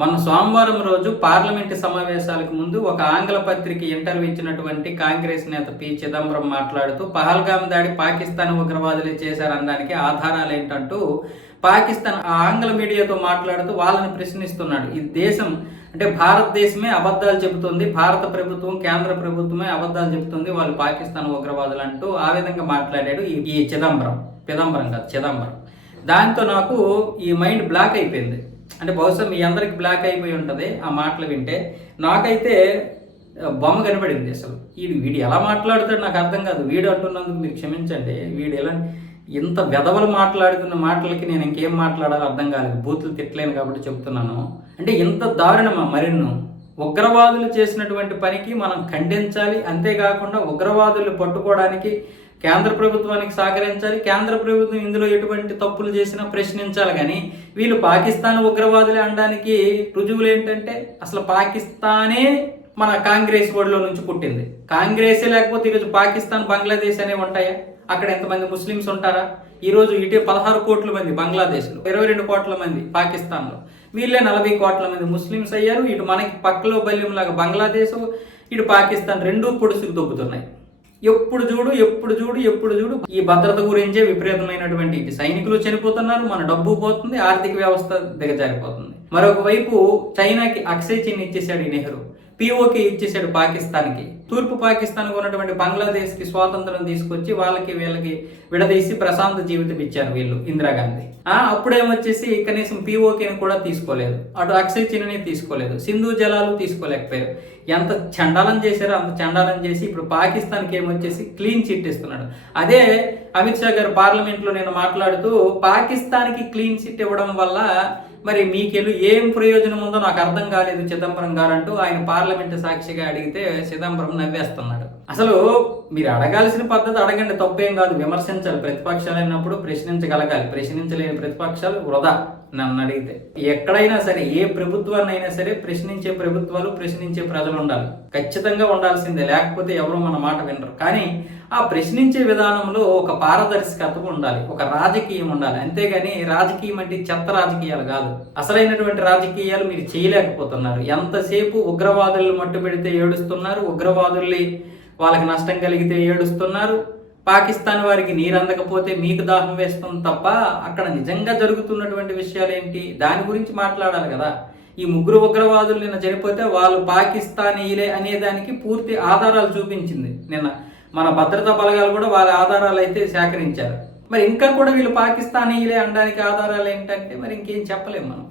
మొన్న సోమవారం రోజు పార్లమెంటు సమావేశాలకు ముందు ఒక ఆంగ్ల పత్రిక ఇంటర్వ్యూ ఇచ్చినటువంటి కాంగ్రెస్ నేత పి. చిదంబరం మాట్లాడుతూ పహల్గాం దాడి పాకిస్తాన్ ఉగ్రవాదులే చేశారనడానికి ఆధారాలు ఏంటంటూ పాకిస్తాన్ ఆ ఆంగ్ల మీడియాతో మాట్లాడుతూ వాళ్ళని ప్రశ్నిస్తున్నాడు. ఈ దేశం అంటే భారతదేశమే అబద్ధాలు చెబుతుంది భారత ప్రభుత్వం కేంద్ర ప్రభుత్వమే అబద్ధాలు చెబుతుంది వాళ్ళు పాకిస్తాన్ ఉగ్రవాదులు అంటూ ఆ విధంగా మాట్లాడాడు ఈ చిదంబరం. పిదంబరం కాదు చిదంబరం. దాంతో నాకు ఈ మైండ్ బ్లాక్ అయిపోయింది. అంటే బహుశా మీ అందరికి బ్లాక్ అయిపోయి ఉంటుంది ఆ మాటలు వింటే. నాకైతే బొమ్మ కనబడింది అసలు. వీడు వీడు ఎలా మాట్లాడుతాడు నాకు అర్థం కాదు. వీడు అంటున్నందుకు మీరు క్షమించండి. వీడు ఎలా ఇంత వెధవలు మాట్లాడుతున్న మాటలకి నేను ఇంకేం మాట్లాడాలో అర్థం కాలేదు. బూతులు తిట్టలేను కాబట్టి చెప్తున్నాను. అంటే ఇంత దారుణమా మరిన్ను? ఉగ్రవాదులు చేసినటువంటి పనికి మనం ఖండించాలి. అంతేకాకుండా ఉగ్రవాదులు పట్టుకోవడానికి కేంద్ర ప్రభుత్వానికి సహకరించాలి. కేంద్ర ప్రభుత్వం ఇందులో ఎటువంటి తప్పులు చేసినా ప్రశ్నించాలి కానీ వీళ్ళు పాకిస్తాన్ ఉగ్రవాదులే అనడానికి రుజువులు ఏంటంటే అసలు పాకిస్తానే మన కాంగ్రెస్ బోర్డులో నుంచి పుట్టింది. కాంగ్రెసే లేకపోతే ఈరోజు పాకిస్తాన్ బంగ్లాదేశ్ అనేవి ఉంటాయా? అక్కడ ఎంతమంది ముస్లిమ్స్ ఉంటారా? ఈరోజు ఇటే పదహారు కోట్ల మంది బంగ్లాదేశ్లో ఇరవై రెండు కోట్ల మంది పాకిస్తాన్లో. వీళ్ళే నలభై కోట్ల మంది ముస్లిమ్స్ అయ్యారు. ఇటు మనకి పక్కలో బల్యంలాగా బంగ్లాదేశ్ ఇటు పాకిస్తాన్ రెండూ పొడుసుకు దొబ్బుతున్నాయి. ఎప్పుడు చూడు ఎప్పుడు చూడు ఎప్పుడు చూడు. ఈ భద్రత గురించే విపరీతమైనటువంటి సైనికులు చనిపోతున్నారు మన డబ్బు పోతుంది ఆర్థిక వ్యవస్థ దిగజారిపోతుంది. మరొక వైపు చైనాకి అక్షయ్ చిన్ ఇచ్చేసాడు ఈ నెహ్రూ. పీఓకే ఇచ్చేసాడు పాకిస్తాన్కి. తూర్పు పాకిస్తాన్ ఉన్నటువంటి బంగ్లాదేశ్కి స్వాతంత్రం తీసుకొచ్చి వాళ్ళకి వీళ్ళకి విడదీసి ప్రశాంత జీవితం ఇచ్చారు వీళ్ళు ఇందిరాగాంధీ ఆ అప్పుడేమొచ్చేసి కనీసం పిఓకేని కూడా తీసుకోలేదు. అటు అక్షయ్ తీసుకోలేదు. సింధు జలాలు తీసుకోలేకపోయారు. ఎంత చండాలం చేశారో అంత చండాలం చేసి ఇప్పుడు పాకిస్తాన్కి ఏమొచ్చేసి క్లీన్ చిట్ ఇస్తున్నాడు. అదే అమిత్ షా గారు పార్లమెంట్లో నేను మాట్లాడుతూ పాకిస్తాన్కి క్లీన్ చిట్ ఇవ్వడం వల్ల మరి మీకెళ్ళు ఏం ప్రయోజనం ఉందో నాకు అర్థం కాలేదు చిదంబరం గారు అంటూ ఆయన పార్లమెంట్ సాక్షిగా అడిగితే చిదంబరం నవ్వేస్తున్నాడు. అసలు మీరు అడగాల్సిన పద్ధతి అడగండి తప్పేం కాదు. విమర్శించాలి. ప్రతిపక్షాలు అయినప్పుడు ప్రశ్నించగలగాలి. ప్రశ్నించలేని ప్రతిపక్షాలు వృధా నన్ను అడిగితే. ఎక్కడైనా సరే ఏ ప్రభుత్వాన్ని అయినా సరే ప్రశ్నించే ప్రభుత్వాలు ప్రశ్నించే ప్రజలు ఉండాలి. ఖచ్చితంగా ఉండాల్సిందే. లేకపోతే ఎవరు మన మాట వినరు. కానీ ఆ ప్రశ్నించే విధానంలో ఒక పారదర్శకత ఉండాలి ఒక రాజకీయం ఉండాలి. అంతేగాని రాజకీయం అంటే చెత్త రాజకీయాలు కాదు. అసలైనటువంటి రాజకీయాలు మీరు చేయలేకపోతున్నారు. ఎంతసేపు ఉగ్రవాదులను మట్టు పెడితే ఏడుస్తున్నారు ఉగ్రవాదుల్ని వాళ్ళకి నష్టం కలిగితే ఏడుస్తున్నారు పాకిస్తాన్ వారికి నీరు అందకపోతే మీకు దాహం వేస్తుంది తప్ప అక్కడ నిజంగా జరుగుతున్నటువంటి విషయాలు ఏంటి? దాని గురించి మాట్లాడాలి కదా. ఈ ముగ్గురు ఉగ్రవాదులు నిన్న చనిపోతే వాళ్ళు పాకిస్తానీలే అనే దానికి పూర్తి ఆధారాలు చూపించింది నిన్న. మన భద్రతా బలగాలు కూడా వాళ్ళ ఆధారాలు అయితే సేకరించారు. మరి ఇంకా కూడా వీళ్ళు పాకిస్తానీయులే అనడానికి ఆధారాలు ఏంటంటే మరి ఇంకేం చెప్పలేము మనం.